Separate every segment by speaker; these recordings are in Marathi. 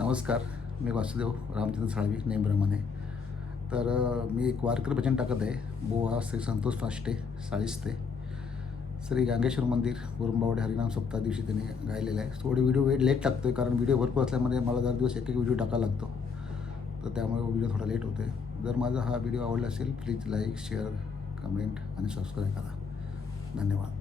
Speaker 1: नमस्कार मी वासुदेव रामचंद्र साळवी नेमप्रमाणे तर मी एक वारकर भजन टाकत आहे. बोवा श्री संतोष फाष्टे ते श्री गांगेश्वर मंदिर गुरुंबावडे हरिनाम सप्ताह दिवशी त्यांनी गायलेलं आहे. थोडी व्हिडिओ वेळ लेट टाकतो आहे कारण व्हिडिओ भरपूर असल्यामध्ये मला दर दिवस एक एक व्हिडिओ टाकावा लागतो. तर त्यामुळे व्हिडिओ थोडा लेट होते जर माझा हा व्हिडिओ आवडला असेल प्लीज लाईक शेअर कमेंट आणि सबस्क्राईब करा. धन्यवाद.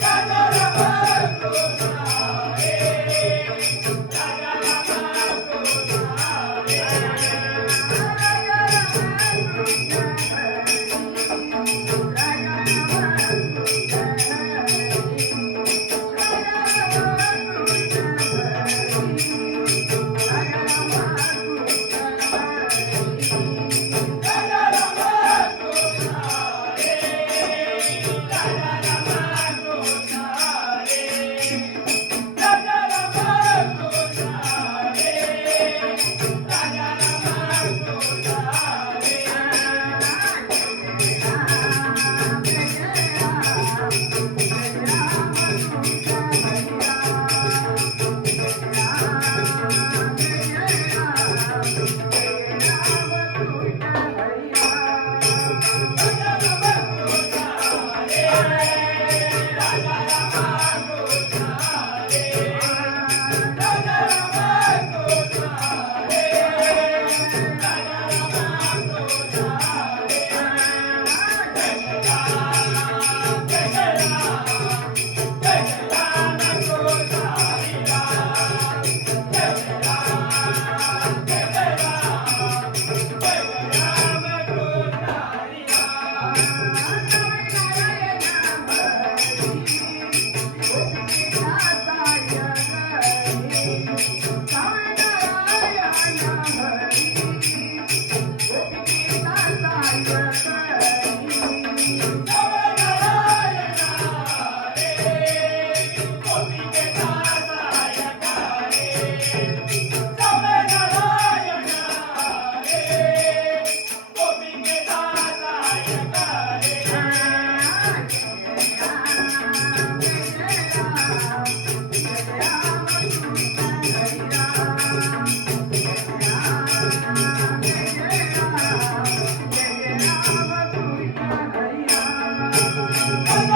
Speaker 1: Cada Thank you.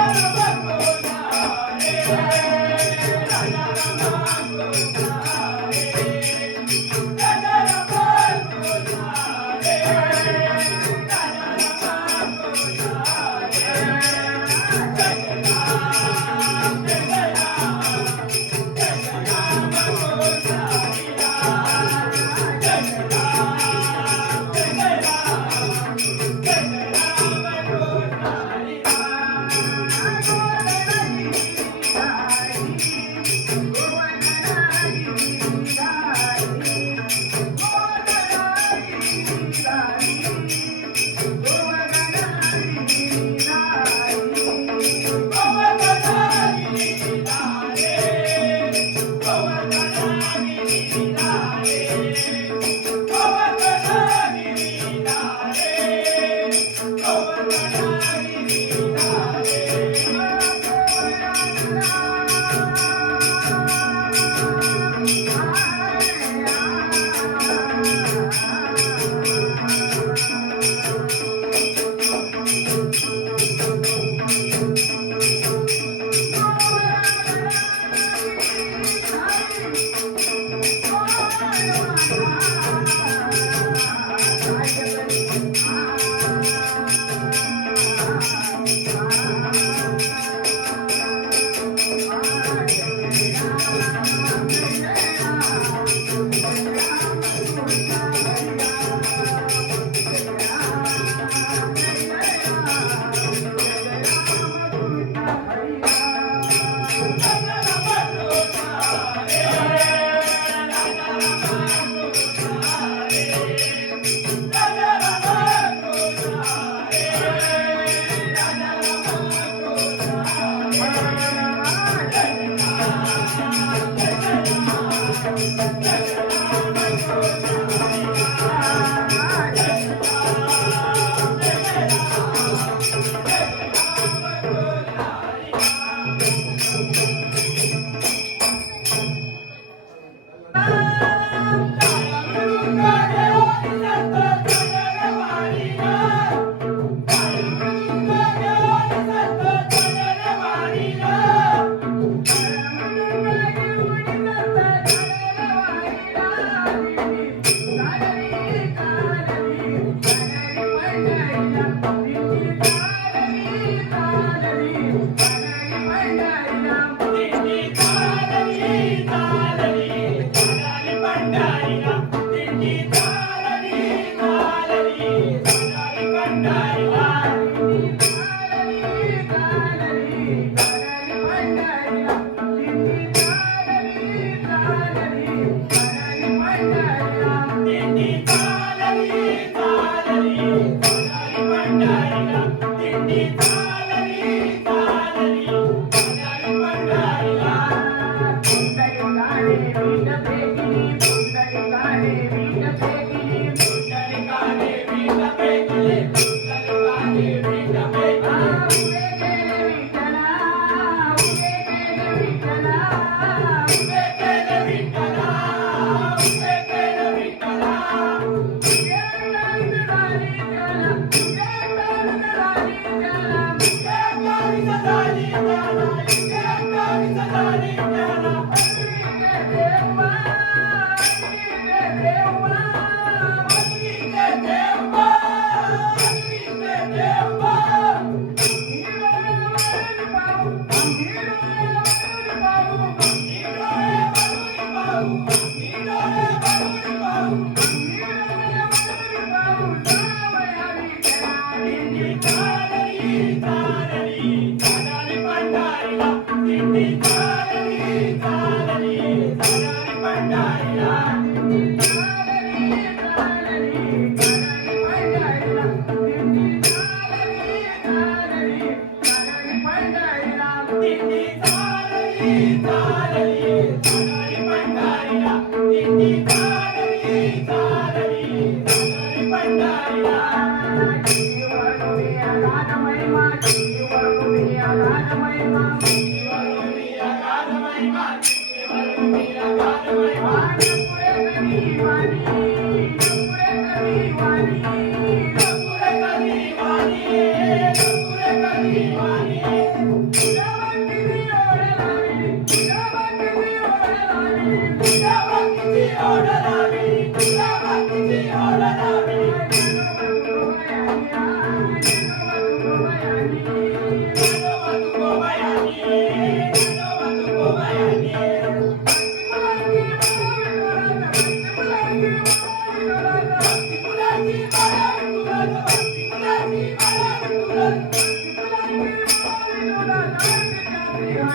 Speaker 1: Hallelujah.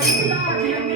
Speaker 1: Obrigado.